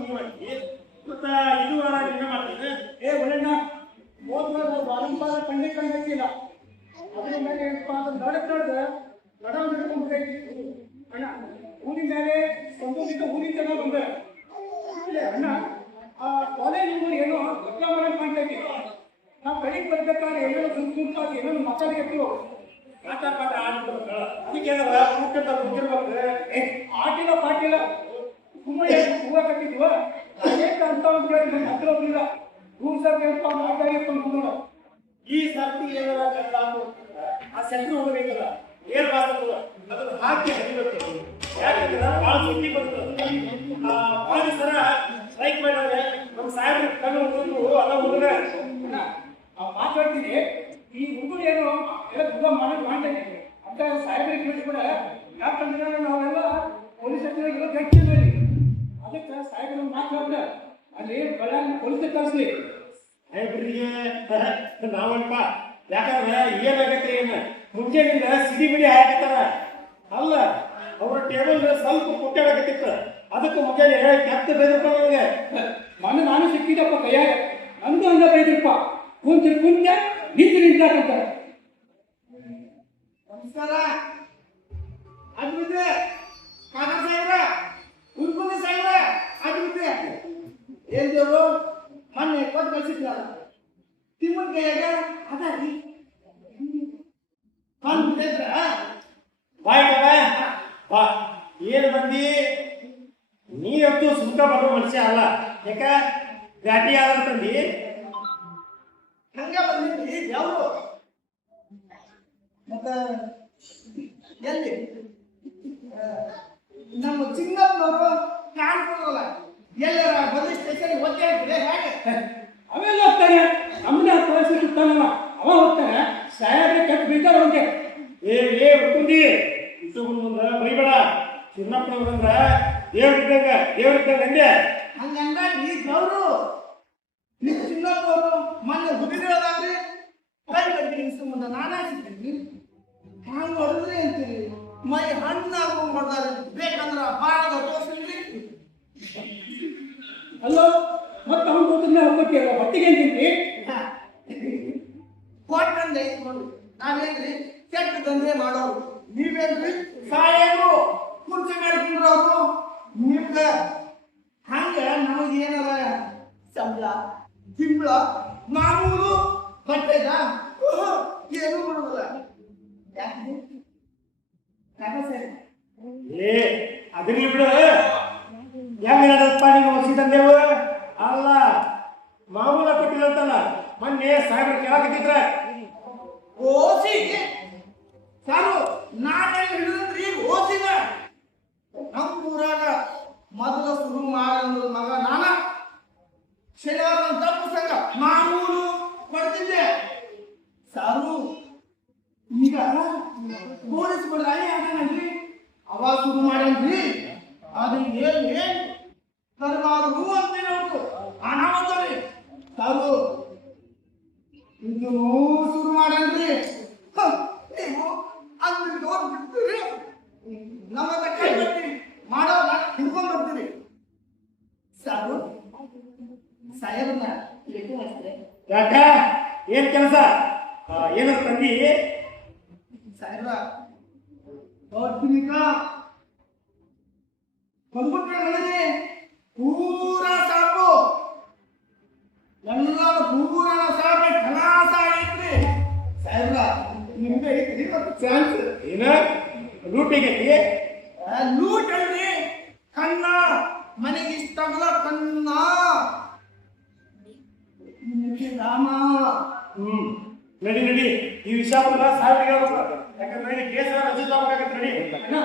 ನೀವಾಗಿ ಮತ್ತ ಇದು ವಾರ ನಿನ್ನ ಮಾಡ್ತೀನಿ. ಒಳ್ಳೆಣ್ಣ ಹೋದ್ವಾರ ಕಂಡಿ ಕಂಡಿಲ್ಲ ಅದ್ರ ಮೇಲೆ ಏನಪ್ಪ ಅಂದ್ರೆ ನಡಕ್ಕೆ ಅಣ್ಣ ಊರಿನ ಮೇಲೆ ಸಂತೋಷಿತ ಊರಿನ ಜನ ಬಂದ ಅಣ್ಣ ಆ ಕಾಲೇಜ್ ಏನೋ ಬದಲಾವಣೆ ಮಾಡ್ತಾ ಇದ್ದೀವಿ. ನಾವು ಕಡೆಗೆ ಬರ್ಬೇಕಾದ್ರೆ ಏನೋ ಗುಂಪಾಗಿ ಏನೋ ಮಾತಾಡಿರ್ತೀವಿ. ಮಾತಾಡ್ಪಾಟ ಅದಕ್ಕೆ ಆಟಿಲ್ಲ ಪಾಟಿಲ್ಲ ಸುಮ್ಮನೆ ಹೂವ ಕಟ್ಟಿದ್ವ ಅಂತ ಅಂತ ಹೇಳಿ ನಮ್ಮ ಹತ್ರ ಹೋಗಿಲ್ಲ. ರೂಮ್ ಸರ್ ಏನಪ್ಪ ಮಾತಾಡಿಕೊಂಡು ಈ ಸರ್ತಿ ಏನಾರ ಆ ಸೆಂಟ್ರ್ ಹೋಗಬೇಕಲ್ಲ ಏರ್ ಬಾಸ್ತದ ಅದನ್ನು ಹಾಕಿ ಹರಿಬೇಕು. ಯಾಕಂದ್ರೆ ಭಾಳ ಸುದ್ದಿ ಬರ್ತದೆ. ಪೊಲೀಸರ ಸ್ಟ್ರೈಕ್ ಮಾಡಿದ್ರೆ ನಮ್ಮ ಸಾಹೇಬ್ರ ಕಣ್ಣು ಹುಡುಗರು ಅದ ಹುಡುಗ ಮಾತಾಡ್ತೀನಿ. ಈ ಹುಡುಗರು ಏನು ಎಲ್ಲ ತುಂಬ ಮಾಡ್ತಾ ಇದ್ದೀವಿ ಅಂತ ಸಾಹೇಬ್ರಿಗೆ ತಿಳಿಸ್ಬಿಡ. ಯಾಕಂದ್ರೆ ನಾವೆಲ್ಲ ಪೊಲೀಸ್ ಅಧಿಕಾರಿಗಳು ಗಟ್ಟಿದ್ದೀವಿ. ಅದಕ್ಕೆ ಸಾಹೇಬ್ರ ಮಾತಾಡ್ದ ಅಲ್ಲಿ ಬಳ್ಳಾರಿ ಪೊಲೀಸ್ ಕಳಿಸ್ಲಿ. ಸಾಹೇಬ್ರಿಗೆ ನಾವಲ್ಪ ಯಾಕಂದ್ರೆ ಏನಾಗತ್ತೆ ಏನು ಮುಂಚೆನಿಂದ ಸಿಡಿ ಬಿಡಿ ಹಾಕತ್ತಾರ ಅಲ್ಲ ಅವ್ರ ಟೇಬಲ್ ಸ್ವಲ್ಪ ಕೊಟ್ಟಾಡಕತ್ತಿತ್ತು. ಅದಕ್ಕೆ ಮುಂಜಾನೆ ಕೆತ್ತ ಬೇದಪ್ಪ ನನಗೆ ಮೊನ್ನೆ ನಾನು ಸಿಕ್ಕಿದಪ್ಪ ಕೈಯಾಗ ನಂದು ಹಂಗ ಬೈದ್ರಪ್ಪ ಕುಂತ ನಿಂತು ನಿಂತಾಕಂತ. ನಮಸ್ಕಾರ ಅದ್ಬಿಟ್ಟೆ ಕಾಕ ಸಾಹೇಬ್ರ ಉಳ್ಕೊಂಡ ಸಾಹೇಬ್ರ ಅದ್ಬಿಟ್ಟೆ ಏನ್ ದೇವ್ರು ಮೊನ್ನೆ ಕೊಟ್ಟು ಕಳ್ಸಿದ್ರಲ್ಲ ತಿಮ್ಮನ ಕೈಯಾಗ ಅದಾರಿ ಬಂದ್ಬಿಟ್ಟಿದ್ರ ಬಾ ಏನ್ ಬಂದಿ ನೀವಂತೂ ಸುಂಕ ಬರೋ ಮನುಷ್ಯ ಅಲ್ಲ. ಯಾಕ ಬ್ಯಾಟಿ ಆದಂತಂದಿ ಹಂಗ ಬಂದಿದ್ರಿ ಯಾವ್ರು ಮತ್ತ ಎಲ್ಲಿ ನಮ್ಮ ಚಿನ್ನಪ್ಪನವರು ಕಾಣ್ಕೊಡಲ್ಲ ಎಲ್ಲರ ಬಂದ ಸ್ಟೇಷನ್ ಒತ್ತೆ ಹಾಕಿದ್ರೆ ಹೇಗೆ ಅವೆಲ್ಲ ಹೋಗ್ತಾನೆ ನಮ್ಮನ್ನ ತೋರಿಸಿರ್ತಾನವ ಅವ ಹೋಗ್ತಾನೆ. ಸಾಹೇಬ್ರೆ ಕೆಟ್ಟ ಬೀಳ್ತಾರ ಅವ್ರಿಗೆ. ಏ ಹುಡ್ಕೊಂಡಿ ಇಷ್ಟು ಮುಂದ ಬೈಬೇಡ. ಚಿನ್ನಪ್ಪನವ್ರಂದ್ರ ದೇವ್ರಿದ್ದಂಗ ಅಂದೆ. ಹಂಗಂದ ನೀ ಗೌರು ನೀ ಚಿನ್ನಪ್ಪನವರು ಮೊನ್ನೆ ಹುಡುಗಿರೋದಾಗ್ರಿ ಕೈ ಕಟ್ಟಿ ಮುಂದ ನಾನಾ ಸಿಗ್ತೀನಿ ಹಂಗ ಹೊಡೆದ್ರಿ ಅಂತೀರಿ ಮೈ ಹಣ್ಣಾಗ ಮಾಡ್ದಾರೆ ಬೇಕಂದ್ರ ಬಾಳದ ತೋರಿಸ್ರಿ. ಅಲ್ಲೋ ಮತ್ತೆ ಅವ್ನು ಹೋದ್ರೆ ಹೋಗ್ಬೇಕಿ ಹೊಟ್ಟಿಗೆ ಅಂತೀನಿ ಕೊಟ್ಟಂದೆ ಇಟ್ಕೊಂಡು ನಾವೇನ್ರಿ ಕೆಟ್ಟ ದಂಧೆ ಮಾಡೋರು ನೀವೇನ್ರಿ ಸಾಯೇರು ಕುರ್ಚಿ ಮೇಲೆ ಕುಂದ್ರವ್ರು ನಿಮ್ಗ ಹಂಗ ನಮಗೇನದ ಸಂಬಳ ತಿಂಬಳ ಮಾಮೂಲು ಬಟ್ಟೆದ ಏನು ಮಾಡೋದಿಲ್ಲ. ಯಾಕೆ ಸರಿ ಏ ಅದನ್ನ ಬಿಡು. ಹೆಂಗ ನಡದಪ್ಪ ನೀವು ಹೊಸಿದಂದೇವು ಅಲ್ಲ ಮಾಮೂಲ ಕೊಟ್ಟಿದಂತಲ್ಲ ಮೊನ್ನೆ ಸಾಹೇಬ್ರ ಕೇಳಕತ್ತಿದ್ರ ಓಸಿ ಸಾರು ನಾನೆಲ್ಲ ಹಿಡಿದ್ರಿ ಓಸಿನ ನಮ್ಮ ಊರಾಗ ಮೊದಲು ಶುರು ಮಾಡೋ ಮಗ ನಾನ ಶನಿವಾರ ತಪ್ಪು ಸಂಘ ಮಾಮೂಲು ಕೊಡ್ತಿದ್ದೆ ಸಾರು. ಈಗ ಪೊಲೀಸ್ ಬದಲಾವಣೆ ಆಗಣನ್ರಿ ಅವ ಶುರು ಮಾಡನ್ರಿ ಅದು ಏನ್ ಸರ್ವಾದ್ರು ಅಂತೀನಿ ಅವ್ರು ಅನಾಮತರಿ ಸಾರು ಇದನ್ನು ಶುರು ಮಾಡನ್ರಿ ನೀವು ಅಲ್ಲಿ ಬಿಡ್ತೀರಿ ನಮ್ಮ ಕೈ ಬರ್ತೀರಿ ಮಾಡೋಲ್ಲ ಹಿಡ್ಕೊಂಡು ಬರ್ತೀರಿ ಸಾರು. ಸಾಹೇಬ್ರನ್ನ ಯಾಕ ಏನ್ ಕೆಲಸ ಏನಾರ ತಂದಿ ಸಾಹೇಬ್ರ ದೊಡ್ಡ ಬಂದ್ಬಿಟ್ರೆ ನನಗೆ ಪೂರಾ ಸಾಕು ಎಲ್ಲರೂ ಪೂರ ಸಾಕು ಖಲಾಸ ಐತ್ರಿ ಸಾಹೇಬ್ರ ನಿಮ್ಗೆ ಐತ್ರಿ ಮತ್ತು ಚಾನ್ಸ್ ಏನ ಲೂಟಿಗೈತಿ ಲೂಟ್ ಅಲ್ರಿ ಕಣ್ಣ ಮನೆಗೆ ಇಷ್ಟ ಆಗಲ್ಲ ಕಣ್ಣ ರಾಮ. ನಡಿ ಈ ವಿಷಯ ಸಾಹೇಬ್ರಿಗೆ ಹೇಳ್ಬೇಕು. ಯಾಕಂದ್ರೆ ಇಲ್ಲಿ ಕೇಸ್ ರಚಿತ ಆಗ್ಬೇಕಾಗತ್ತೆ. ನಡಿ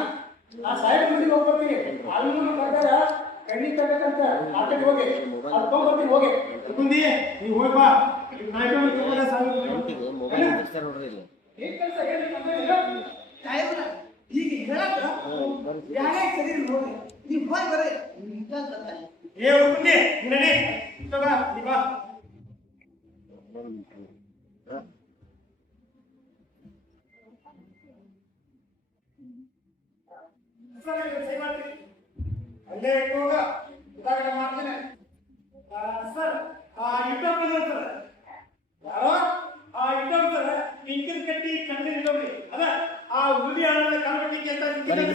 ಆ ಸಾಹೇಬ್ ಮಂದಿಗೆ ಹೋಗ್ಬರ್ತೀನಿ. ಅಲ್ಲಿ ಕರ್ದಾರ ಕಣ್ಣಿ ತಗಂತ ಮಾರ್ಕೆಟ್ ಹೋಗಿ ಅರ್ಕೊಂಡ್ಬರ್ತೀನಿ ಹೋಗಿ ಹುಡ್ಕೊಂಡಿ ನೀವು ಹೋಗಿ ಬಾ. ಏನ್ ಕೆಲಸ ಹೇಳಿ ಸಾಹೇಬ್ರ ಈಗ ಹೇಳಕ್ಕ ಯಾರೇ ಸರಿ ನೋಡಿ ನೀವು ಹೋಗಿ ಬರ್ರಿ ಏ ಹುಡ್ಕೊಂಡಿ ನಡಿ ತಗ ನೀ ಬಾ. ಅಲ್ಲೇ ಇಟ್ಟೋಗ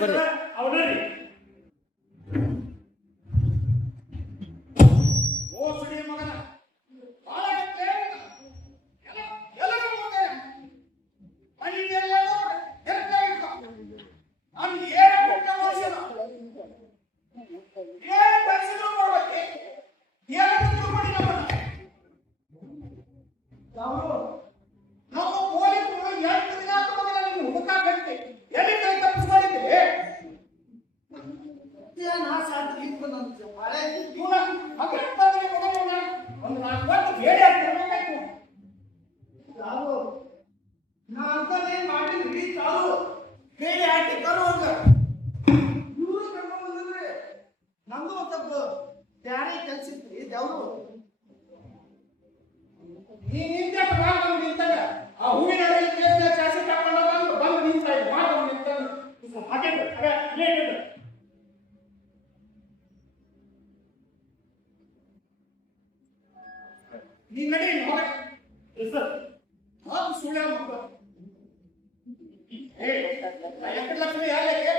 ಬರ್ರಿ ಅವ್ರಿ ಓ ಸುಡಿ ಮಗನ ಬಾಳಗತ್ತೆ ಎಲ್ಲರೂ ಹೋಗ್ತಾರೆ ಮನೆಗೆಲ್ಲ ಎರ್ತಾಗಿರ್ತ ನಾನು ಏನು ಕೊಟ್ಟ ವರ್ಷನ ಏನು ಪರಿಸ್ಥಿತಿ ಮಾಡ್ಬೇಕು ಏನು ಮಾಡಿ ನಮ್ಮ ಪೊಲೀಸರು ಎಷ್ಟು ದಿನ ಆದ್ರೂ ಹುಡುಕಾಕಂತೆ ಎಲ್ಲಿ ಕೈ ತಪ್ಪಿಸ್ಕೊಂಡಿದ್ದೀವಿ ನಾ ಸಾಧ್ಯ ಇತ್ತು ನನ್ನ ಮಳೆ ಇವನ ಅಗ್ರಸ್ಥಾನಕ್ಕೆ ಹೋಗೋಣ ಒಂದು 4 ವರ್ಷ ಬೇಡ ಆಗ್ತಿರ್ಬೇಕಾಯ್ತು ನಾವು ನಾ ಅಂತೇನ್ ಮಾಡಿದ್ರಿ ತಾವು ಬೇರೆ ಹಾಕಿ ತರುವಂಗ ಇವ್ರು ಕರ್ಕೊಂಡ್ ಬಂದ್ರಿ ನಮ್ದು ಒಂದ್ ಸ್ವಲ್ಪ ಬ್ಯಾರೆ ಕೆಲ್ಸ ಇತ್ರಿ ದೇವ್ರು ನಿಂತೆ ಪ್ರಾಣ ನಿಂತಾಗ ಆ ಹೂವಿನ ಅಡಿಯಲ್ಲಿ ಕೇಸ್ನ ಚಾಸಿ ತಗೊಂಡ ಬಂದು ನಿಂತ ಮಾಡ್ಕೊಂಡು ನಿಂತಾಗ ಹಾಗೆ ಲೇಟ್ ನೀನ್ ನಡಿ ಹೋಗ ಸರ್ ಹಾಂ ಸುಳ್ಳ ಮಗ ಏ ಲಕ್ಷ್ಮಿ ಯಾಕೆ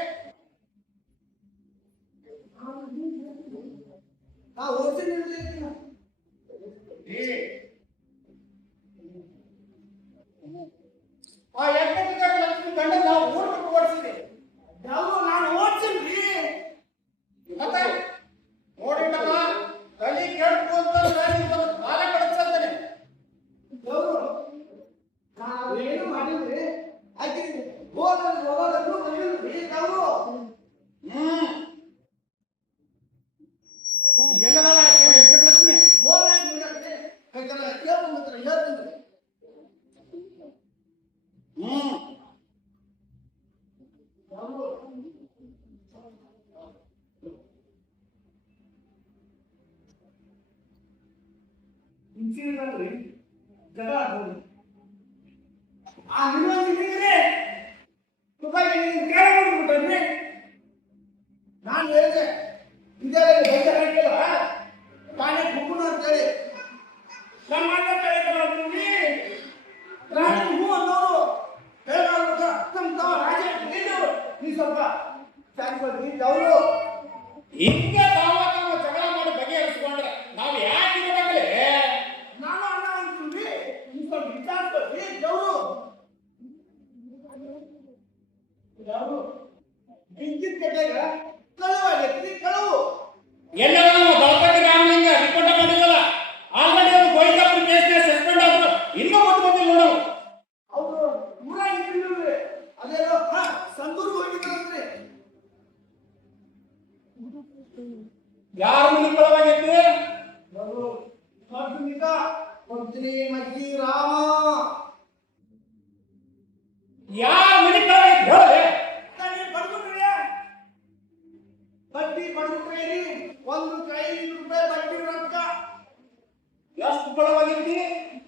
ನಾ ಓದಿಸಿ ನಿಲ್ತೀನಿ ಏ ಆ ಲಕ್ಷ್ಮಿ ಗಂಡ ನಾವು ಊರಿಗೆ ಓಡಿಸಿದೆ ದೇವ್ರು ನಾನು ಓದ್ಸಿನ್ರಿ ಮತ್ತೆ ನೋಡಿದ್ದಲ್ಲ ತಲೆ ಕೆಡ್ತು ಅಂತ ಕಾಲ ಕಳಿಸ್ತಾನೆ ದೇವ್ರು ನಾವು ಏನು ಮಾಡಿದ್ರಿ ಆಕೆ ಹೋಗೋದನ್ನು ಬಂದಿಲ್ರಿ ದೇವ್ರು ಎಲ್ಲದಲ್ಲ ಲಕ್ಷ್ಮಿ ಹೋಗ್ಬೇಕು ಮುಗಿದ್ರೆ ಕೈಕಲ್ಲ ಕೇಳ್ಕೊಂಡ್ರೆ ಹೇಳ್ತೀನಿ ದೇವ್ರು ಹಿಂಸಿದ್ರಿ ಜಗಳ ಆಡ್ಬೋದು ಆ ಇನ್ನೊಂದಿದ್ರೆ ಕೇಳ್ಬಿಟ್ಬಿಟ್ರೆ ನಾನು ಹೇಳಿದೆ ಇದೆಲ್ಲ ಬೈದ ಹಾಕಿಲ್ಲ ತಾನೇ ಕುಕ್ಕುನ ಅಂತೇಳಿ ನಮ್ಮ ಅಣ್ಣ ಕಳಿತಾರೆ ರಾಜ ಹೂ ಅನ್ನೋರು ಹೇಳ್ಬೇಕು ನಮ್ಮ ತಾವ ರಾಜ ನೀ ಸ್ವಲ್ಪ ಸಾಕ್ಬೋದು ಅವರು ಹಿಂಗೆ ತಾವ ಜಗಳ ಮಾಡಿ ಬಗೆಹರಿಸ್ಕೊಂಡ್ರೆ ನಾವು ಯಾಕೆ ಇರಬೇಕಲ್ಲ ನಾನು ಅಣ್ಣ ಅಂತೀವಿ ನೀ ಸ್ವಲ್ಪ ವಿಚಾರಿಸ್ಬೇಕು ದೇವರು ದೇವರು ಬಿಂಕಿನ ಕಡೆಗ ಕಳುವಾಗೈತಿ ಕಳುವು ಎಲ್ಲರೂ ನಾವು ದಳಪತಿ ರಾಮಲಿಂಗ ರಿಪೋರ್ಟ್ ಮಾಡಿರಲ್ಲ ಆಲ್ರೆಡಿ ಅವರು ಗೋವಿಂದಪ್ಪನ ಕೇಸ್ನ ಸಸ್ಪೆಂಡ್ ಆದ್ರು ಇನ್ನೂ ಒಂದು ಬಂದಿಲ್ಲ ನೋಡು ಅವರು ಊರ ಇಟ್ಟಿದ್ರು ಅದೇನೋ ಸಂದೂರು ಹೋಗಿದ್ರಂತ್ರಿ ಯಾರ ಮನೆ ಕೊಳವಾಗೈತಿ ಅವರು ಸಾರ್ವಜನಿಕ ಮಂತ್ರಿ ಮಜ್ಜಿ ರಾಮ ಯಾರ ಮನೆ ಕೊಳವಾಗೈತಿ ಹೇಳಿ ನನಗೆ ಬಡ್ಕೊಂಡ್ರಿ ಬಡ್ಡಿ ಬಡ್ಕೊಂಡ್ರಿ ಒಂದು 5 ರೂಪಾಯಿ ಬಡ್ಡಿ ರೊಕ್ಕ ಎಷ್ಟು ಕೊಳವಾಗೈತಿ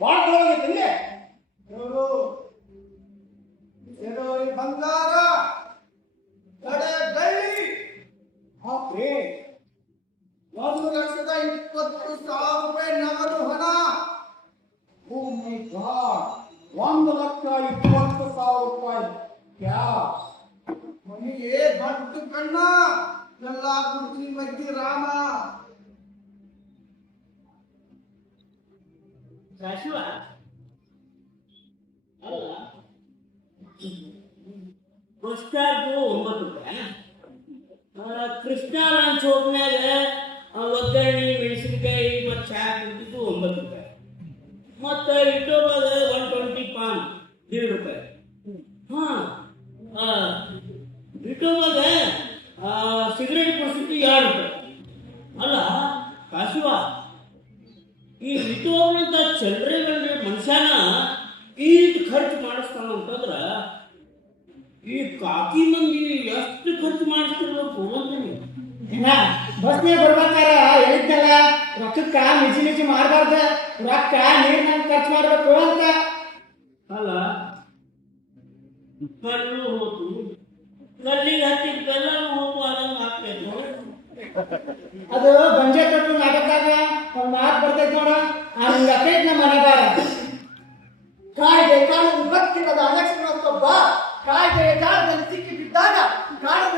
ಭಾಳ ಕೊಳವಾಗೈತಿ ಇವರು ಈ ಬಂಗಾರ ಕಡೆ ಗಳ್ಳಿ ಹಾಕ್ರಿ 1,20,000 ರೂಪಾಯಿ ನಗದು ಹಣ ಓ ಮೈ ಗಾಡ್ 1,20,000 ರೂಪಾಯಿ ಕ್ಯಾಶ್ ಮನೆಗೆ ಬಟ್ಟು ಕಣ್ಣ ಎಲ್ಲ ಕುರ್ಚಿ ಮಜ್ಜಿ ರಾಮ ರಾಶಿವ ಅಲ್ಲ ಬಸ್ ಚಾರ್ಜು 9 ರೂಪಾಯಿ ಕೃಷ್ಣ ಲಾಂಚ್ ಹೋಗ್ಮ್ಯಾಗ ಒಗ್ಗರಣೆ ಮೆಣಸಿನಕಾಯಿ ಮತ್ತು ಚಹಾ ಕುಡಿದಿದ್ದು 9 ರೂಪಾಯಿ ಮತ್ತು ಇಟೋಬಾಗ 120 ಪಾನ್ 1.5 ರೂಪಾಯಿ ಇಟೋಬಾಗ ಸಿಗರೇಟ್ ಕೊಡ್ಸಿದ್ದು 2 ರೂಪಾಯಿ ಅಲ್ಲ ಕಾಶಿವ ಈ ಇಟೋಬ್ನಂತ ಚಲ್ರೆಗಳನ್ನ ಮನುಷ್ಯನ ಈಟ್ ಖರ್ಚು ಮಾಡಿಸ್ತಾನಂತಂದ್ರ ಈ ಕಾಕಿ ಮಂದಿ ಎಷ್ಟು ಖರ್ಚು ಮಾಡಿಸ್ತಿರ್ಬೇಕು ಅಂತೀನಿ ಬಸ್ನೇ ಬರ್ಬೇಕಾರ ಹೇಳಿದ್ದಲ್ಲ ರೊಕ್ಕಕ್ಕ ಮಿಚಿ ಮಾಡಬಾರ್ದ ರೊಕ್ಕ ನೀರ್ನಾಗ ಖರ್ಚು ಮಾಡ್ಬೇಕು ಅಂತ ಅಲ್ಲ ಕಲ್ಲು ಹೋತು ಕಲ್ಲಿಗೆ ಹತ್ತಿದ ಬೆಲ್ಲನೂ ಹೋಗು ಅದನ್ನು ಹಾಕ್ಬೇಕು ಅದು ಬಂಜೆ ಕಟ್ಟು ನಾಟಕದಾಗ ಒಂದ್ ಮಾತು ಬರ್ತೈತಿ ನೋಡ ಹಂಗ ಅಕ್ಕೈತಿ ನಮ್ಮ ಮನೆಗಾರ ಕಾಯ್ದೆ ಕಾಲದ ಭಕ್ತಿರದ ಅಲಕ್ಷಣಕ್ಕೊಬ್ಬ ಕಾಯ್ದೆ ಕಾಲದಲ್ಲಿ ಸಿಕ್ಕಿ ಬಿದ್ದಾಗ ಕಾಲದ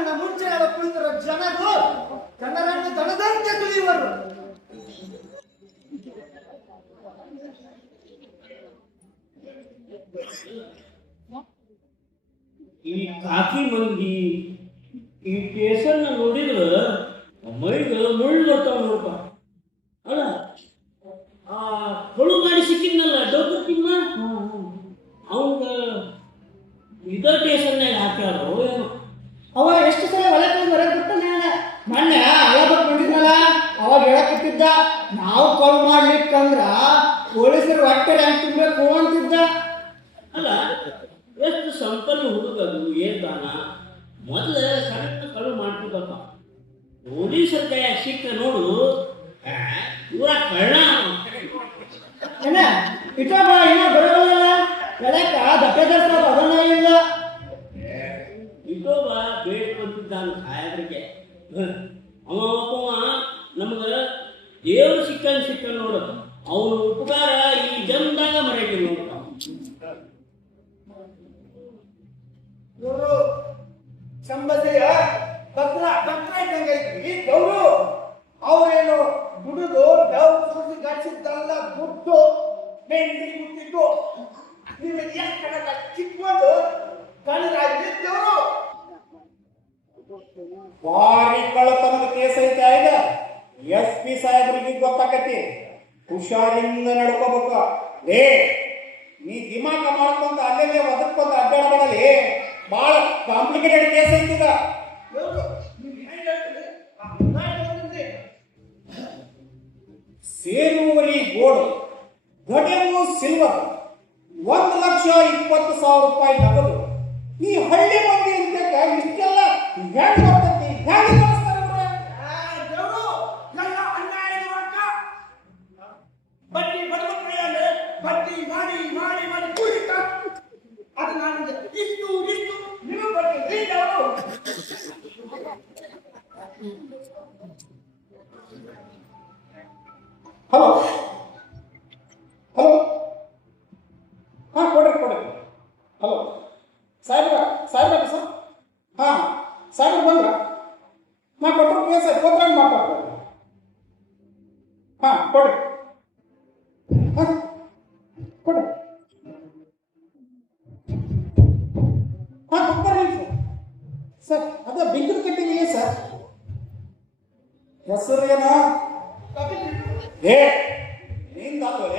ಈ ಕಾಕಿ ಮಂದಿ ಈ ಕೇಸನ್ನ ನೋಡಿದ್ರ ಮೈಗೆ ಮುಳ್ಳು ಬರ್ತಾವ ನೋಡಪ್ಪ. ಅಲ್ಲ ಆ ಹೊಳು ಗಾಡಿ ಸಿಕ್ಕಿದ್ನಲ್ಲ ಡಾಕ್ಟರ್ ತಿಮ್ಮ ಅವಂಗ ಇದ ಟೇಷನ್ನಾಗ ಹಾಕ್ಯಾರೋ ಏನೋ. ಅವ ಎಷ್ಟು ಸಲ ಹೊಲಕ್ಕೆ ಹೋಗಿ ಹೊರಗೆ ಬಿಟ್ಟು ಮೊನ್ನೆ ಹಳ ಬಿಟ್ಟು ಬಂದಿದ್ನಲ್ಲ ಅವಾಗ ಹೇಳಕ್ಕಿದ್ದ ನಾವು ಕಾಲ್ ಮಾಡ್ಲಿಕ್ಕಂದ್ರ ಪೊಲೀಸರು ಹೊಟ್ಟೆ ರ್ಯಾಂಕ್ ತುಂಬಬೇಕು ಅಂತಿದ್ದ. ಅಲ್ಲ ಎಷ್ಟು ಸಂಪನ್ನ ಹುಡುಗದು ಏನ್ದಾನ ಮೊದಲ ಸಣ್ಣ ಕಳು ಮಾಡ್ತಿದ್ದಪ್ಪ. ಪೊಲೀಸರ ಕೈಯಾಗ ಸಿಕ್ಕ ನೋಡು ಪೂರ ಕಳ್ಳ. ಏನ ಇಟ್ಟ ಏನೋ ಬರೋಲ್ಲ ಎಲಕ್ಕ ದಪ್ಪೆದಾರ ಅದನ್ನ ಇಲ್ಲ ಇಟ್ಟೋಬ ಬೇಡ ಬಂತಿದ್ದಾನ ಸಾಯಬ್ರಿಗೆ. ಅವ ನಮಗ ದೇವರು ಸಿಕ್ಕ ನೋಡು ಅವನ ಉಪಕಾರ ಈ ಜನ್ಮದಾಗ ಮರೆಯಕ್ಕೆ ನೋಡ್ತಾವ. ಇವರು ಸಂಬಂಧಿಯ ಭಕ್ತ ಇದ್ದಂಗೆ ಐತಿ ಗೌರು. ಅವ್ರೇನು ದುಡಿದು ಬೆವರು ಸುರಿಸಿ ಗಡಿಸಿದ್ದಲ್ಲ ದುಡ್ಡು ಬೆಂಡಿ ಗುಟ್ಟಿದ್ದು ನಿಮಗೆ ಎಷ್ಟು ಚಿಕ್ಕೊಂಡು ಕಣ್ಣರಾಗಿದ್ದವರು. ಭಾರಿ ಕಳ್ಳತನದ ಕೇಸ್ ಐತೆ ಆಯ್ದ SP ಸಾಹೇಬ್ರಿಗೆ ಗೊತ್ತಾಕತಿ. ಹುಷಾರಿಂದ ನಡ್ಕೋಬೇಕ. ನೀ ದಿಮಾಕ ಮಾಡ್ಕೊಂತ ಅಲ್ಲೇ ಒದಕ್ಕೊಂತ ಅಡ್ಡಾಡಬಾರಲಿ. ಬಹಳ ಕಾಂಪ್ಲಿಕೇಟೆಡ್ ಕೇಸ್ ಐತಿದ. ಸೇರುವರಿ ಗೋಲ್ಡ್ ಗಡಿಯು ಸಿಲ್ವರ್ 1,20,000 ರೂಪಾಯಿ ನಗದು. ಈ ಹಳ್ಳಿ ಮಂದಿ ಅಂತ ಇಷ್ಟೆಲ್ಲ ಹೆಂಗ್ ಬರ್ತೈತಿ? ಹೆಂಗ್ ಕಳಿಸ್ತಾರೆ ಬಡ್ಡಿ ಬಡವರಿಗೆ ಬಡ್ಡಿ ಮಾಡಿ ಮಾಡಿ ಮಾಡಿ ಕೂಡಿಟ್ಟ ಅದು ನಾನು ಇಷ್ಟು ನೀವು ಬರ್ತೀವಿ. ಹಲೋ ಹಲೋ ಹಾಂ ಕೊಡ್ರಿ. ಹಲೋ ಸಾಹೇಬ್ರ ಸರ್. ಹಾಂ ಸಾಹೇಬ್ರು ಬಂದ್ರ? ನಾ ಕೊಟ್ಟರು ಕೇಸ್ ಕೊಟ್ರಂಗೆ ಮಾತಾಡ್ತಾರೆ. ಹಾಂ ಕೊಡ್ರಿ. ಹಾಂ ಕೊಡ್ರಿ. ಹಾಂ ಕೊಡ್ತಾರೆ ಸರ್. ಅದ ಬಿಂಕದ ಕಟ್ಟಿಗೆ ಸರ್. ಹೆಸರು ಏನ? ನಿಂದ ಮಗ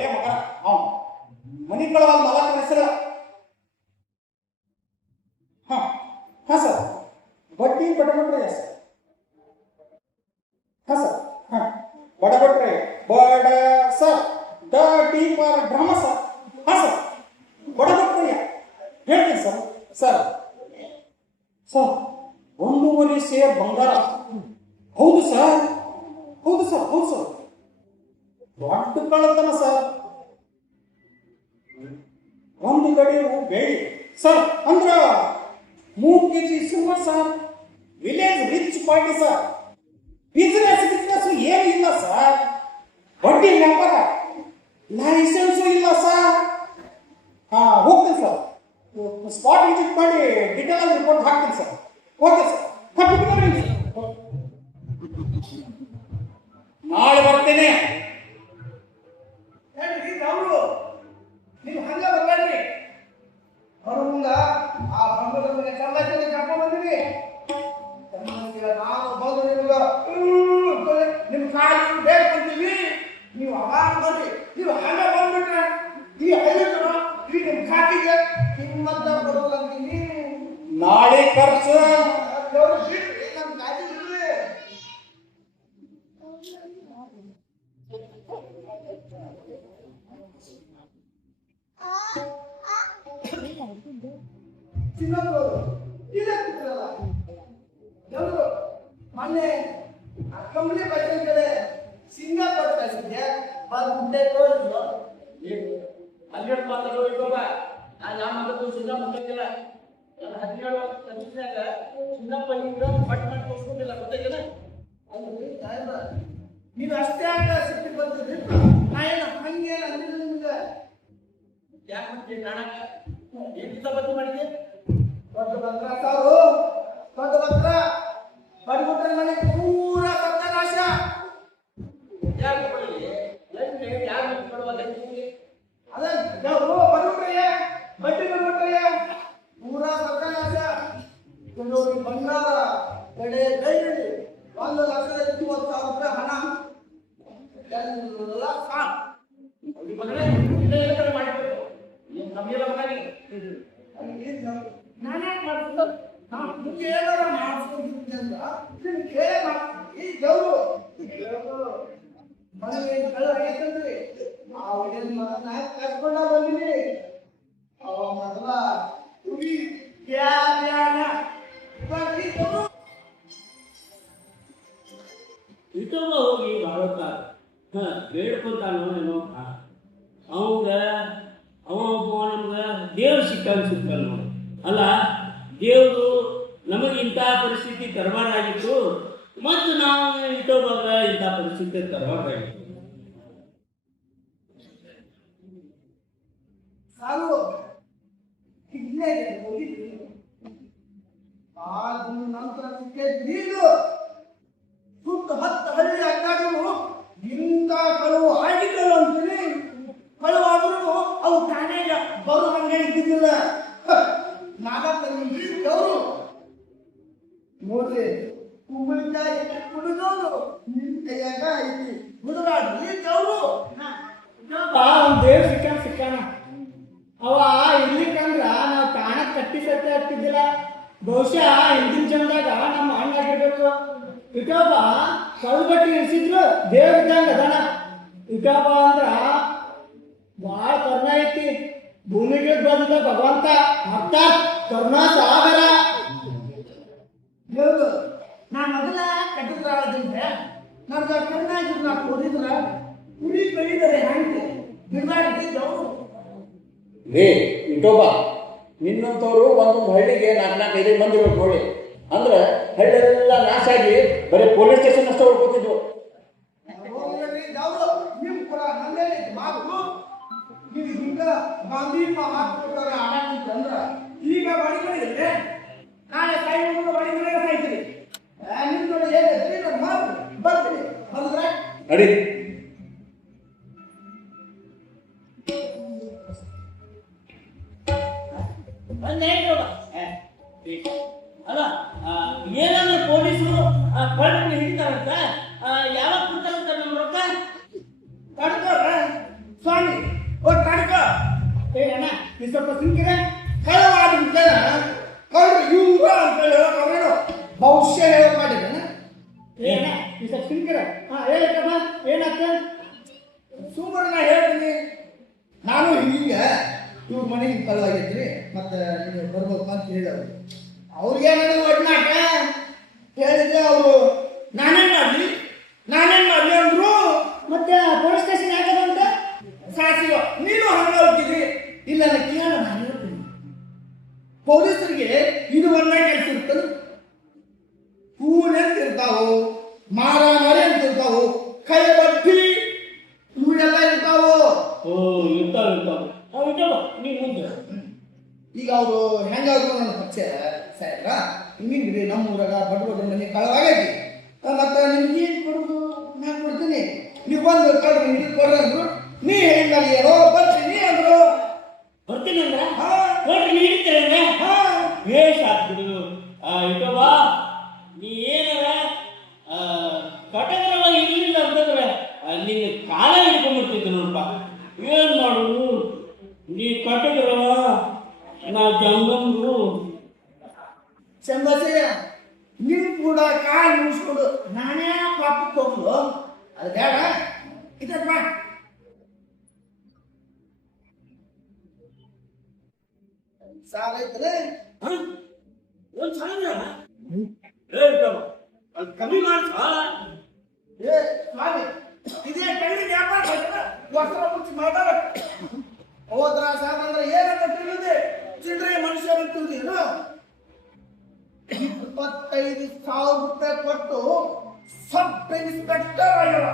ಮನಿ ಕಳವಾಗ ಮಲಕನ ಹೆಸರು. ಹಾಂ ಸರ್. ಬಡ್ಡಿ ಬಡಬಟ್ರೆ ಸರ್. ಹಾಂ ಸರ್. ಹಾಂ ಬಡಬಟ್ರೆ ಬಡ sir. D for drama sir. ಹಾಂ ಸರ್. ಬಡಬಟ್ರೆ ಹೇಳ್ತೀನಿ ಸರ್. ಸರ್ 1.5 ಸೇರ್ ಬಂಗಾರ. ಹೌದು ಸರ್. ದೊಡ್ಡ ಕಳ್ಳತನ ಸರ್. 1 ಗಡಿ ಬೆಳ್ಳಿ ಸರ್. ಅಂದ್ರ 3 kg silver sir. Village rich party sir. Business ಏನು ಇಲ್ಲ ಸರ್. ಬಡ್ಡಿ ವ್ಯಾಪಾರ ಲೈಸೆನ್ಸು ಇಲ್ಲ ಸರ್. ಹೋಗ್ತೀನಿ ಸರ್. ಸ್ಪಾಟ್ ವಿಸಿಟ್ ಮಾಡಿ ಡಿಟೇಲ್ ರಿಪೋರ್ಟ್ ಹಾಕ್ತೀನಿ ಸರ್. Okay sir. ನಾಳೆ ಬರ್ತೇನೆ. ನೀವು ಹಂಗ ಬರ್ಬೇಡ್ರಿ. ಅವ್ರ ಮುಂದ ಆ ಬಂಧುಗಳ ಸಂಬಂಧ ಕರ್ಕೊಂಡು ಬಂದಿರಿ. ನಾನು ಬಂದು ನಿಮ್ ಕಾಲಿ ಬೇಡ್ಕೊಂತೀವಿ. ನೀವು ಅವಾಗ ಬರ್ರಿ. ನೀವು ಹಂಗ ಬಂದ್ಬಿಟ್ರೆ ಈ ಐದು ನಿಮ್ ಖಾತೆಗೆ ಕಿಮ್ಮತ್ತ ಬರೋದಂತೀನಿ. ನಾಳೆ ಖರ್ಚು ನಮ್ಮ ಖಾತೆ ಇರ್ಲಿ. ಮೊನ್ನೆ ಕಂಪ್ನಿ ಬಜೆಟ್ ಕಡೆ ಸಿಂಗಾಪುರ ಕಳಿಸಿದ್ದೆ. ಬಂದೆ ತೋರಿಸಿದ್ರು. ಹನ್ನೆರಡು ಮಾತಾಡೋ ಇಬ್ಬ ನಾನು ಯಾವ ಮಾತಾಡೋ ಸಿಂಗಪ್ಪ ಗೊತ್ತಿಲ್ಲ. 17 ವರ್ಷದಾಗ ಸಿಂಗಪ್ಪ ಹಿಂಗ ಪಟ್ ಮಾಡಿ ತೋರಿಸ್ಕೊಂಡಿಲ್ಲ ಗೊತ್ತಾಗಿಲ್ಲ. ನೀವು ಅಷ್ಟೇ ಆಗ ಸಿಟ್ಟಿ ಬಂದಿದ್ರಿ. ನಾ ಏನು ಹಂಗೆ ಅಂದಿಲ್ಲ ನಿಮ್ಗೆ. ಯಾಕೆ ಮತ್ತೆ ನಾಣಕ ಎಲ್ಲಿಂದ ಬದ್ದು ಮಾಡಿದೆ? ದೊಡ್ಡ ಬಂದ್ರ ಸಾರು ದೊಡ್ಡ ಬಂದ್ರ ಬಡ್ಬಿಟ್ರೆ ಮನೆ ಪೂರ ಸತ್ತನಾಶ. ಯಾಕೆ ಕೊಡಲಿ ಲೈಫ್ ಯಾರು ಕೊಡುವಾಗ ಅದ ನಾವು ಬಡ್ಬಿಟ್ರೆ ಕಡೆ ಕೈಯಲ್ಲಿ 1,50,000 ಹಣ ಎಲ್ಲ ಸಾಕು. ನಮಗೆಲ್ಲ ನಾನೇ ಮಾಡ್ತಿದ್ದ ನಿಮ್ಗೆ ಏನಾರ ಮಾಡಿಸ್ಕೊಂಡ್ರೆ ನಿಮ್ಗೆ ಕೇಳೇ ಮಾಡ್ತೀನಿ. ಈ ಗೌರು ಮನೆಗೆ ಕಳ್ಳ ಆಗೈತಂದ್ರಿ ಆ ಹುಡುಗನ ಮಗನ ಕರ್ಕೊಂಡ ಬಂದಿನಿ. ಅವ ಮೊದಲ ಹುಡುಗಿ ಇಟೋಬ ಹೋಗಿ ಭಾರತ ಬೇಡ್ಕೊಂತಾನೋ ಏನೋ ಅವಂಗ ಅವ ನಮ್ಗೆ ದೇವ್ರು ಸಿಕ್ಕಲ್ಲ ನೋಡಿ. ಅಲ್ಲ ದೇವರು ನಮಗೆ ಇಂಥ ಪರಿಸ್ಥಿತಿ ತರಬಾರ್ದಾಗಿತ್ತು ಮತ್ತು ನಾವು ಇಟೋಬಾಗ ಇಂಥ ಪರಿಸ್ಥಿತಿ ತರಬಾರ್ದಾಗಿತ್ತು. ಸಾಲು ಇಲ್ಲೇ ಹೋಗಿದ್ವಿ. ಆದ ನಂತರ ನೀರು ಸುತ್ತ 10 ಹಳ್ಳಿ ಅಡ್ಡಾಡಿದ್ರು ಇಂಥ ಕಳುವು ಆಗಿದ್ದವು ಅಂತೀನಿ. ಕಳುವಾದ್ರೂ ಅವು ಠಾಣೆಗೆ ಬರು ಹಂಗೆ ಇದ್ದಿದ್ದಿಲ್ಲ. ನಾಗಪ್ಪನವರು ನೋಡ್ರಿ ಕುಂಬಳಕಾಯಿ ಕುಡಿದವರು ನಿಮ್ ಕೈಯಾಗ ಐತಿ ಹುಡುಗಾಡ್ರಿ ಗೌರು. ಅವ್ನು ದೇವ್ರು ಸಿಕ್ಕಾನ ಅವ ಇರ್ಲಿಕ್ಕಂದ್ರ ನಾವು ತಾಣ ಕಟ್ಟಿ ಸತ್ಯ ಆಗ್ತಿದ್ದಿಲ್ಲ. ಬಹುಶಃ ಹಿಂದಿನ ಜನ್ದಾಗ ನಮ್ಮ ಅಣ್ಣ ಆಗಿರ್ಬೇಕು. ಇಟೋಬ ಕಳ್ಗಟ್ಟಿ ಇಳಿಸಿದ್ರು ದೇವ್ರ ಇದ್ದಂಗ ಅದಾನ. ಇಟೋಬ ಅಂದ್ರ ಭಾಳ ಕರ್ಣ ಐತಿ. ಭೂಮಿಗೆ ಬಂದ ಭಗವಂತ ಅರ್ಥಾತ್ ಕರ್ಣ ಸಾಗರ. ದೇವ್ರು ನಾ ಮೊದಲ ಕಟ್ಟಿದ್ರಾಳದಿಂದ ನಮ್ಗೆ ಕಣ್ಣಾಗಿದ್ರು ನಾ ಕೊಡಿದ್ರ ಕುಡಿ ಕಡಿದರೆ ಹಂಗೆ ಬಿಡಾಡಿ ಗೌರು. ಲೇ ಇಟೋಬ, ನಿನ್ನಂಥವ್ರು ಒಂದೊಂದು ಹಳ್ಳಿಗೆ 4-5 ಮಂದಿ ಇರೋದು ನೋಡಿ. ಅಂದ್ರೆ ಹಳ್ಳೆಲ್ಲ ನಾಶ ಆಗಿ ಬರೀ ಪೊಲೀಸ್ ಸ್ಟೇಷನ್ ಅಷ್ಟೇ ಉಳ್ಕೊತಿದ್ವು. ಗೌರು ನಿಮ್ ಕೂಡ ನನ್ನೇ ಮಾತು ನೀವು ಹಿಂಗ ಗಾಂಧಿ ಮಹಾತ್ಮರ ಆಡಂದ್ರ ಈಗ ಬಡಿಗಳಿದೆ ನಾಳೆ ಸಾಯಿ ಬಡಿಗಳಿಗೆ ಸಾಯ್ತೀರಿ. ನಿಮ್ ನೋಡಿ ಹೇಳಿ ಮಾತು ಬರ್ತೀನಿ ಅಂದ್ರೆ ನಡಿ. ಅಲ್ಲ ಏನಂದ್ರೆ ಪೊಲೀಸರು ಕಳ್ಳನ್ನು ಹಿಡಿತಾರಂತ ಯಾವಾಗ ಕೊಡ್ತಾರಂತ ನಮ್ಮ ರೊಕ್ಕ? ತಡ್ಕೋರ ಸ್ವಾಮಿ ಓ ತಡ್ಕ. ಏ ಅಣ್ಣ ಈ ಸ್ವಲ್ಪ ಸಿಂಕಿದೆ ಕಳವಾದ ಕಳ್ರು ಇವ್ರು ಅಂತ ಹೇಳೋಣ ಭವಿಷ್ಯ ಹೇಳ ಮಾಡಿದ. ಏ ಅಣ್ಣ ಈ ಸ್ವಲ್ಪ ಸಿಂಕಿದೆ. ಹೇಳಕ್ಕಮ್ಮ ಏನಾಗ್ತ? ಸುಮ್ಮನೆ ನಾ ಹೇಳ್ತೀನಿ. ನಾನು ಈಗ ಇವ್ರ ಮನೆಗೆ ಕಳವಾಗೈತ್ರಿ ಮತ್ತೆ ನೀವು ಬರ್ಬೇಕು ಅಂತ ಹೇಳಿದವ್ರು. ಅವ್ರಿಗೆ ನನಗೆ ಒಡ್ನಾಟ ಹೇಳಿದ್ರೆ ಅವರು ನಾನೇನ್ ಮಾಡ್ಲಿ ಅಂದ್ರು. ಮತ್ತೆ ಪೊಲೀಸ್ ಸ್ಟೇಷನ್ ಯಾಕದ ಅಂತ ಸಾಸಿವ ನೀನು ಹಂಗ ಹೋಗ್ತಿದ್ರಿ ಇಲ್ಲ ಕೇಳ ನಾನು ಹೇಳ್ತೀನಿ. ಪೊಲೀಸರಿಗೆ ಇದು ಒಂದೇ ಕೆಲಸ ಇರ್ತದೆ. ಕೂನ್ ಎಂತಿರ್ತಾವು, ಮಾರಾಮಾರಿ ಅಂತಿರ್ತಾವು, ಕೈ ಬಡ್ಡಿ ಇವೆಲ್ಲ ಇರ್ತಾವು. ನೀವು ಮುಂದೆ ಈಗ ಅವರು ಹೆಂಗಾದ್ರು ನನ್ನ ಪರಿಚಯ ಸಾಯ್ರ ಹಿಂಗಿಂಗ್ರಿ ನಮ್ಮ ಊರಾಗ ಬಡ್ಬಡ್ರ ಮನೆ ಕಳವಾಗೈತಿ. ಮತ್ತೆ ನಿಮ್ಗೆ ಏನು ಕೊಡೋದು ನಾನು ಕೊಡ್ತೀನಿ. ನೀವು ಬಂದು ಕಳ್ರಿ ಹಿಡಿದು ಕೊಡ್ರಿ ಅಂದ್ರು. ನೀ ಹೇಳಿದ್ಮೇಲೆ ಏನೋ ಬರ್ತೀನಿ ಅಂದ್ರು. ಬರ್ತೀನಿ ಅಂದ್ರೆ ಹಾ ನೋಡ್ರಿ ಹಿಡಿತಾರೆ ಹಾ ವೇಷ ಹಾಕ್ಬಿಡು. ಇಟೋಬಾ ನೀ ಏನಾರ ಕಟಕರವಾಗಿ ಇರಲಿಲ್ಲ ಅಂತಂದ್ರೆ ನಿನ್ನ ಕಾಲ ಹಿಡ್ಕೊಂಡ್ಬಿಡ್ತಿದ್ದೆ ನೋಡಪ್ಪ. ಏನ್ ಮಾಡುದು ನೀ ಕಟಕರವ ನಾ ಜಂಗಮ್ರು. ಚಂದಸಯ್ಯ ನಿಮ್ ಕೂಡ ಕಾಯಿ ಮುಗಿಸ್ಕೊಡು. ನಾನೇ ಪಾಪಕ್ಕೆ ಹೋಗ್ಲು ಅದು ಬೇಡ. ಇದಪ್ಪ ಸಾಲೈತಲೇ ಒಂದ್ ಸಾವಿರ ಅದು ಕಮ್ಮಿ ಮಾಡಿ ಸಾಲ. ಏ ಸ್ವಾಮಿ ಇದೇ ಕಳ್ಳಿ ವ್ಯಾಪಾರ ವಸ್ತ್ರ ಮುಚ್ಚಿ ಮಾತಾಡ ಹೋದ್ರ ಸಾಕಂದ್ರೆ ಏನಂತ ತಿಳಿದೆ ಚಿಲ್ಲರೆ ಮನುಷ್ಯರು ತಿಳಿದೇನು. 25,000 ರೂಪಾಯಿ ಕೊಟ್ಟು ಸಬ್ ಇನ್ಸ್ಪೆಕ್ಟರ್ ಆಗ್ಯಾರ.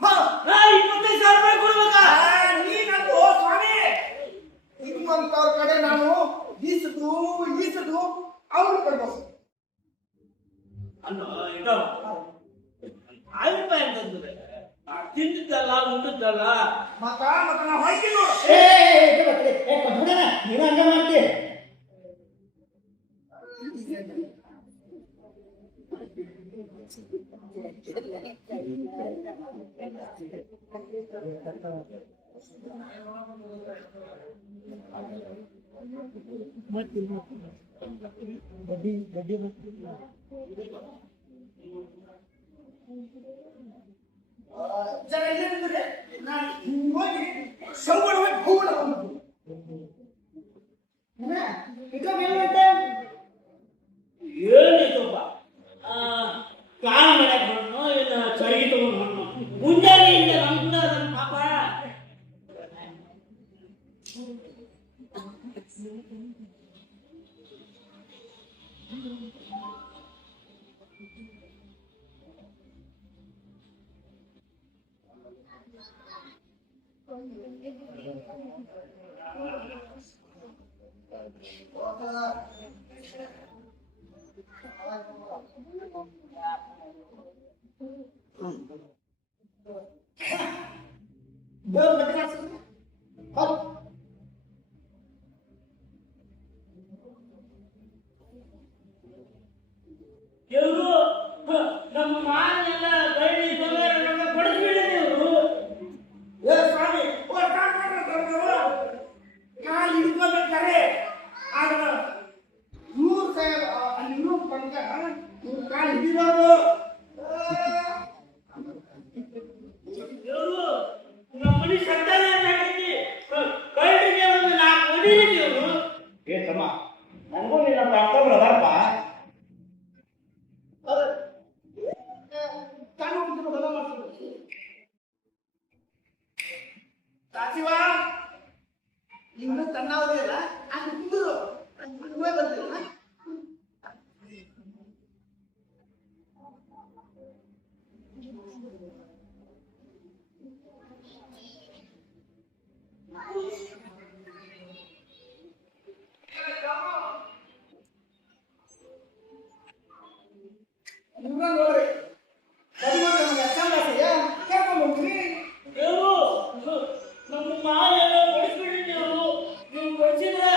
25,000 ರೂಪಾಯಿ ಕೊಡ್ಬೇಕಾ? ನೀನಂದು ಸ್ವಾಮಿ ನಿಮ್ಮಂತವ್ರ ಕಡೆ ನಾನು ಈಸದು ಅವ್ರು ಕೊಡ್ಬೇಕು. ಅಲ್ಲ ಇಟೋಬ 1000 ರೂಪಾಯಿ ಅಂತಂದ್ರೆ ತಿಂದಿದ್ದಲ್ಲ ಉಂಡದ್ದಲ್ಲ. ಮತ್ತ ನಾ ಹೋಯ್ತೀನಿ ನೋಡು. ನೀನು ಹಂಗ ಮಾಡ್ತಿ. ಜರ ಇಲ್ಲದಿದ್ರೆ ನಾನು ಹೋಗಿ ಸಂಗುಣವಾಗಿ ಹೋಗೋಣ ಏನಿತ್ತಪ್ಪ ಕಾಲ ಮಾಡಕ್ ಹೊಣ್ಣು ಇಲ್ಲ ಚರಿಗೆ ತಗೊಂಡು ಹೊಣ್ಣು ಮುಂಜಾನೆಯಿಂದ ನಮ್ ಕೂಡ ಅದನ್ನ ಪಾಪ ಇವರು ನಮ್ಮ ಮಾನೆಲ್ಲ ಬೈಡಿ ಬಂಗಾರ ರೊಕ್ಕ ಕೊಡಿಸ್ಬಿಡಿ ಇವರು ಸ್ವಾಮಿ ನಾನು ಇಟ್ಕೋಬೇಕಾರೆ ಆಗ ಇವ್ರು ಅಲ್ಲಿ ಇನ್ನೂ ಬಂದ ಇವ್ರು ಕಾಲು ಹಿಡಿಯೋರು ಇವರು ನಮ್ಮ ಮನೆ ಸತ್ತಾನೆ ಹಾಕಿ ಕಳ್ಳಿಗೆ ಒಂದು 4 ಹೊಡೀರಿ ಇವರು ಏ ತಮ್ಮ ನನಗೂ ನಿನ್ನ ಅಕ್ಕವ್ರು ಅದಾರಪ್ಪ ಕಾಲು ಹಿಡಿದು ಬಲ ಮಾಡ್ತಾರೆ ಸಾಚಿವ ಇನ್ನೂ ತಣ್ಣಾವುದಿಲ್ಲ ಅಲ್ಲಿ ಕುಂದ್ರು ಬಂದಿಲ್ಲ ನೋಡ್ರಿ ಕರ್ಕೊಂಡು ಹೋಗ್ತೀನಿ ಇವರು ನಮ್ಮ ಮಾನೆಲ್ಲ ಕೊಡಿಸ್ಬಿಡಿ ನೀವು ಕೊಡಿಸಿದ್ರೆ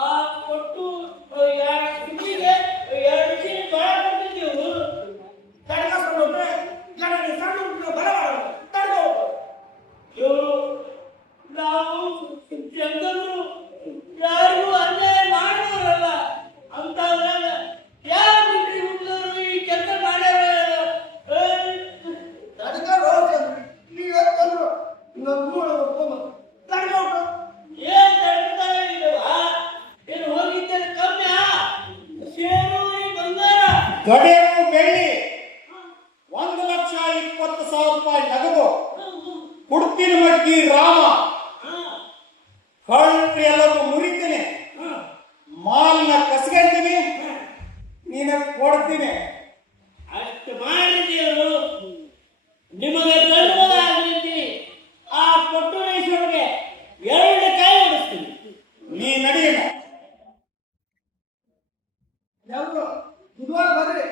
ಆ ಕೊಟ್ಟು 2 ತಿಂಗಳಿಗೆ 2 ದಿನ ಬಾಳ ಕೊಡ್ತಿದ್ವಿ ಇವರು ತಡ್ಕೊಂಡ್ರೆ ಗಣನೆ ಸಣ್ಣ ಹುಡುಗರು ಬರ ತಡ್ಕೋ ಇವರು ನಾವು ಜಂಗರು ಯಾರಿಗೂ ಅನ್ಯಾಯ ಮಾಡಿದವರಲ್ಲ ಅಂತಂದಾಗ ಯಾರು ಹುಡುಗರು ಈ ಕೆಲಸ ಮಾಡ್ಯಾರ ಏನ್ ತಡ್ಕೊತಾರೆ ಇಲ್ಲವಾ? ಏನು ಹೋಗಿದ್ದರೆ ಕಮ್ಮಿ ಸೇರು ಬಂಗಾರ ಗಡಿಯು ಬೆಳ್ಳಿ 1,20,000 ರೂಪಾಯಿ ನಗದು ಕುಡ್ತಿನ ಮಡ್ಗಿ ರಾಮ ಕಳ್ಳಿ ಎಲ್ಲವೂ ಮುರಿತೀನಿ ಮಾಲ್ನ ಕಸ್ಕೊಂತೀನಿ ನೀನು ಕೊಡ್ತೀನಿ ಅಷ್ಟು ಮಾಡಿದೆಯವರು ನಿಮಗೆ ಧರ್ಮದ ಆಗಲಿ ಆ ಕೊಟ್ಟೂರೇಶ್ವರಿಗೆ 2 ಕೈ ಹೊಡಿಸ್ತೀನಿ ನೀ ನಡೀನ ಯಾವ್ದು ಬುಧವಾರ ಬರ್ರಿ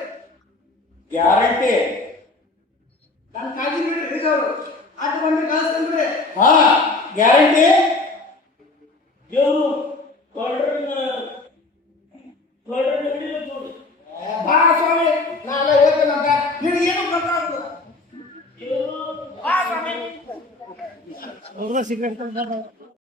ಗ್ಯಾರಂಟಿ ನನ್ನ ಕಾಳಜಿ ಬಿಡ್ರಿ ಅವರು ಆಟ ಬಂದು ಕಳಿಸ್ಕೊಂಡ್ರಿ ಹಾ ಗ್ಯಾರಂಟಿ ದೇವರು ಕೊಡ್ರನ್ನ ಹಿಡಿಬೇಕು ನೋಡಿ ಬಾ ಸ್ವಾಮಿ ನಾಳೆ ಹೇಳ್ತೇನಂತ ನಿನಗೇನು ಗೊತ್ತಾಗ್ತದ ದೇವರು ಬಾ ಸ್ವಾಮಿ ಸಿಗರೇಟ್